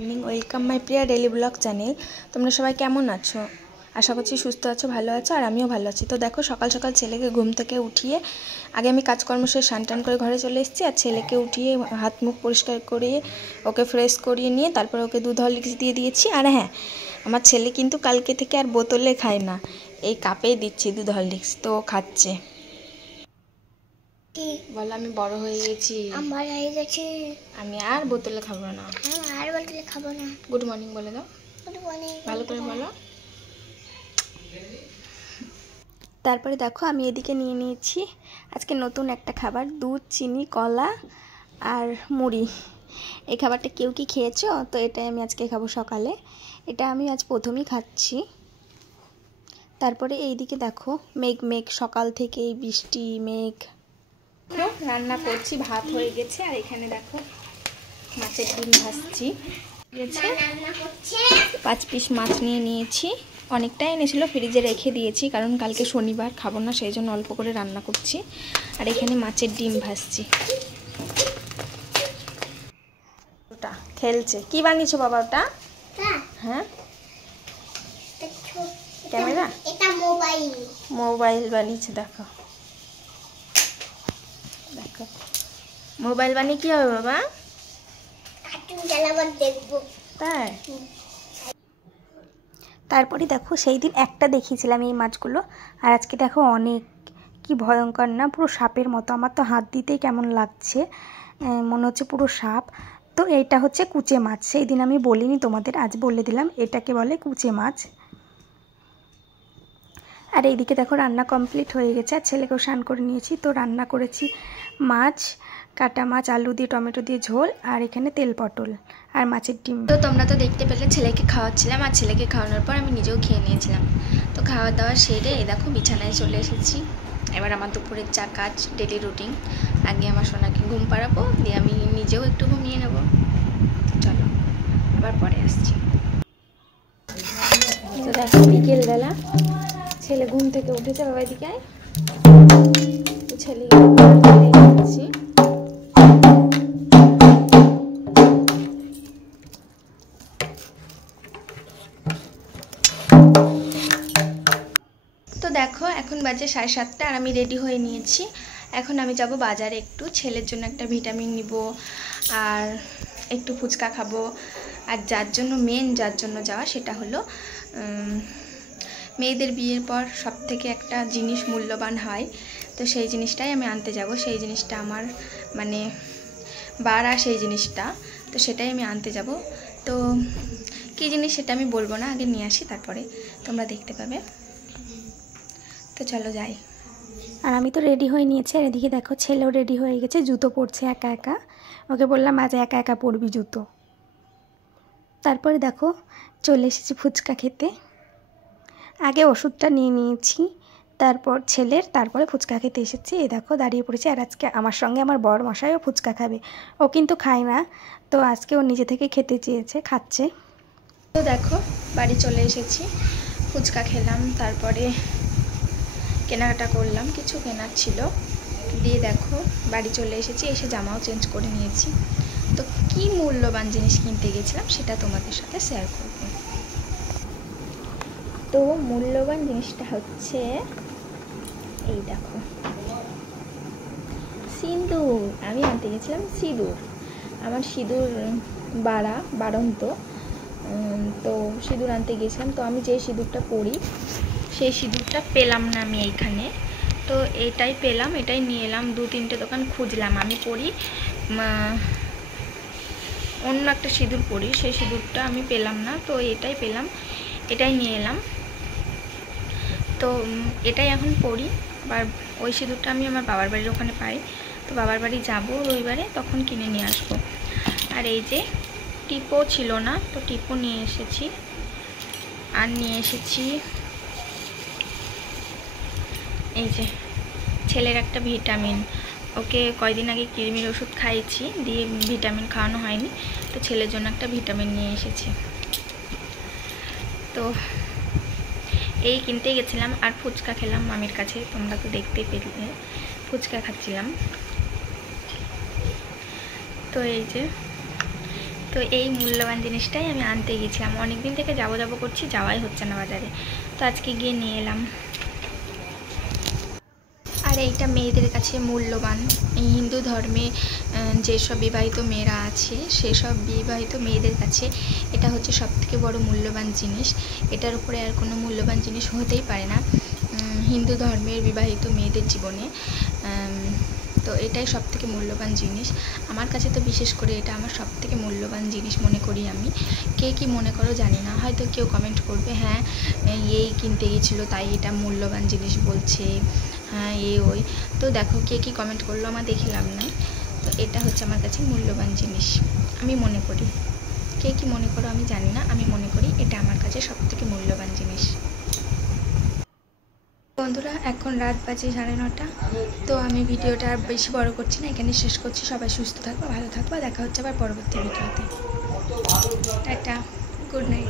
Morning, welcome my Priya daily blog channel. তোমরা সবাই কেমন আছো? আশা করছি সুস্থ আছো, ভালো আছো, আর আমিও ভালো আছি। তো দেখো, সকাল সকাল ছেলেকে ঘুম থেকে উঠিয়ে আগে আমি কাজকর্ম শেষে স্নান টান করে ঘরে চলে এসেছি। আর ছেলেকে উঠিয়ে হাত মুখ পরিষ্কার করিয়ে ওকে ফ্রেশ করিয়ে নিয়ে তারপর ওকে দুধ হরলিক্স দিয়ে দিয়েছি। আর হ্যাঁ, আমার ছেলে কিন্তু কালকে থেকে আর বোতলে খায় না, এই কাপেই দিচ্ছি দুধ হরলিক্স, তো ও খাচ্ছে। বলো, আমি বড় হয়ে গেছি, আমি আর বোতলে খাবো না। গুড মর্নিং বলে দাও, ভালো করে বলো। তারপরে দেখো, আমি এদিকে নিয়ে নিয়েছি আজকে নতুন একটা খাবার, দুধ, চিনি, কলা আর মুড়ি। এই খাবারটা কেউ কি খেয়েছো? তো এটাই আমি আজকে খাবো সকালে, এটা আমি আজ প্রথমেই খাচ্ছি। তারপরে এইদিকে দেখো, মেঘ সকাল থেকেই বৃষ্টি মেঘ। রান্না করছি, ভাত হয়ে গেছে, আর এখানে দেখো মাছের ডিম ভাজছি। 5 পিস মাছ নিয়ে নিয়েছি, অনেকটাই এনেছিল, ফ্রিজে রেখে দিয়েছি, কারণ কালকে শনিবার খাবো না, সেই জন্য অল্প করে রান্না করছি। আর এখানে মাছের ডিম ভাজছি। ওটা খেলছে, কি বানিয়েছো বাবা ওটা? হ্যাঁ, ক্যামেরা, এটা মোবাইল বানিয়েছে। দেখো দেখো, মোবাইল বানিয়ে কি হবে বাবা? তাই। তারপরে দেখো, সেই দিন একটা দেখিয়েছিলাম এই মাছগুলো, আর আজকে দেখো অনেক, কি ভয়ঙ্কর না, পুরো সাপের মতো। আমার তো হাত দিতেই কেমন লাগছে, মনে হচ্ছে পুরো সাপ। তো এটা হচ্ছে কুচে মাছ, সেই দিন আমি বলিনি তোমাদের, আজ বলে দিলাম, এটাকে বলে কুচে মাছ। আর এইদিকে দেখো রান্না কমপ্লিট হয়ে গেছে, আর ছেলেকেও স্নান করে নিয়েছি। তো রান্না করেছি মাছ, কাটা মাছ, আলু দিয়ে টমেটো দিয়ে ঝোল, আর এখানে তেল পটল আর মাছের ডিম। তো তোমরা তো দেখতে পেলে, ছেলেকে খাওয়াচ্ছিলাম, আর ছেলেকে খাওয়ানোর পর আমি নিজেও খেয়ে নিয়েছিলাম। তো খাওয়া দাওয়া সেরে এই দেখো বিছানায় চলে এসেছি। এবার আমার দুপুরের যা কাজ, ডেলি রুটিন, আগে আমার সোনাকে ঘুম পাড়াবো, দিয়ে আমি নিজেও একটু ঘুমিয়ে নেব। চলো আবার পরে আসছি। তো দেখো বিকেলবেলা ছেলে ঘুম থেকে উঠেছে, বাবা দিকে ছেলে যাচ্ছি। তো দেখো, এখন বাজে 7:30, আর আমি রেডি হয়ে নিয়েছি। এখন আমি যাব বাজারে, একটু ছেলের জন্য একটা ভিটামিন নিব, আর একটু ফুচকা খাবো। আর যার জন্য যাওয়া, সেটা হলো মেয়েদের বিয়ের পর সব থেকে একটা জিনিস মূল্যবান হয়, তো সেই জিনিসটাই আমি আনতে যাব। সেই জিনিসটা আমার মানে বাড়া, সেই জিনিসটা, তো সেটাই আমি আনতে যাব। তো কী জিনিস সেটা আমি বলবো না, আগে নিয়ে আসি, তারপরে তোমরা দেখতে পাবে। তো চলো যাই। আর আমি তো রেডি হয়ে নিয়েছি, আর এদিকে দেখো ছেলেও রেডি হয়ে গেছে, জুতো পরছে একা একা। ওকে বললাম আজ একা একা পরবি জুতো। তারপরে দেখো চলে এসেছি ফুচকা খেতে। আগে ওষুধটা নিয়ে নিয়েছি, তারপর ছেলের, তারপরে ফুচকা খেতে এসেছি। এই দেখো দাঁড়িয়ে পড়েছি, আর আজকে আমার সঙ্গে আমার বর মশাইও ফুচকা খাবে। ও কিন্তু খায় না, তো আজকে ও নিজে থেকে খেতে চেয়েছে, খাচ্ছে। তো দেখো বাড়ি চলে এসেছি, ফুচকা খেলাম, তারপরে কেনাকাটা করলাম, কিছু কেনার ছিল, দিয়ে দেখো বাড়ি চলে এসেছি। এসে জামাও চেঞ্জ করে নিয়েছি। তো কি মূল্যবান জিনিস কিনতে গেছিলাম সেটা তোমাদের সাথে শেয়ার করব। তো মূল্যবান জিনিসটা হচ্ছে এই দেখো, সিঁদুর। আমি আনতে গেছিলাম সিঁদুর, আমার সিঁদুর বাড়ন্ত, তো সিঁদুর আনতে গেছিলাম। তো আমি যে সিঁদুরটা পরি, সেই সিঁদুরটা পেলাম না আমি এইখানে, তো এটাই পেলাম, এটাই নিয়ে এলাম। 2-3টে দোকান খুঁজলাম, আমি পরি অন্য একটা সিঁদুর পরি, সেই সিঁদুরটা আমি পেলাম না, তো এটাই পেলাম, এটাই নিয়ে এলাম। তো এটাই এখন পরি। আবার ওই সিঁদুরটা আমি আমার বাবার বাড়ির ওখানে পাই, তো বাবার বাড়ি যাবো রবিবারে, তখন কিনে নিয়ে আসবো। আর এই যে টিপও ছিল না, তো টিপও নিয়ে এসেছি। আর নিয়ে এসেছি এই যে ছেলের একটা ভিটামিন, ওকে কয়দিন আগে কৃমির ওষুধ খাইয়েছি, দিয়ে ভিটামিন খাওয়ানো হয়নি, তো ছেলের জন্য একটা ভিটামিন নিয়ে এসেছি। তো এই কিনতে গেছিলাম। আর ফুচকা খেলাম মামির কাছে, তোমরা তো দেখতে পেলে, ফুচকা খাচ্ছিলাম। তো এই যে তো এই মূল্যবান জিনিসটাই আমি আনতে গেছিলাম। অনেক দিন থেকে যাবো যাবো করছি, যাওয়াই হচ্ছে না বাজারে, তো আজকে গিয়ে নিয়ে এলাম। আর এইটা মেয়েদের কাছে মূল্যবান। এই হিন্দু ধর্মে যেসব বিবাহিত মেয়েরা আছে সেসব বিবাহিত মেয়েদের কাছে এটা হচ্ছে সবথেকে বড় মূল্যবান জিনিস। এটার উপরে আর কোনো মূল্যবান জিনিস হতেই পারে না হিন্দু ধর্মের বিবাহিত মেয়েদের জীবনে। তো এটাই সবথেকে মূল্যবান জিনিস আমার কাছে। তো বিশেষ করে এটা আমার সবথেকে মূল্যবান জিনিস মনে করি আমি। কে কী মনে করো জানি না, হয়তো কেউ কমেন্ট করবে হ্যাঁ এই কিনতে গেছিলো তাই এটা মূল্যবান জিনিস বলছে, হ্যাঁ ওই। তো দেখো কে কী কমেন্ট করলো আমার দেখে লাভ নাই। তো এটা হচ্ছে আমার কাছে মূল্যবান জিনিস আমি মনে করি। কে কী মনে করো আমি জানি না, আমি মনে করি এটা আমার কাছে সবথেকে মূল্যবান জিনিস। বন্ধুরা এখন রাত বাজে 9:30। তো আমি ভিডিওটা আর বেশি বড় করছি না, এখানে শেষ করছি। সবাই সুস্থ থাকবা, ভালো থাকবা, দেখা হচ্ছে আবার পরবর্তী ভিডিওতে। Tata, good night.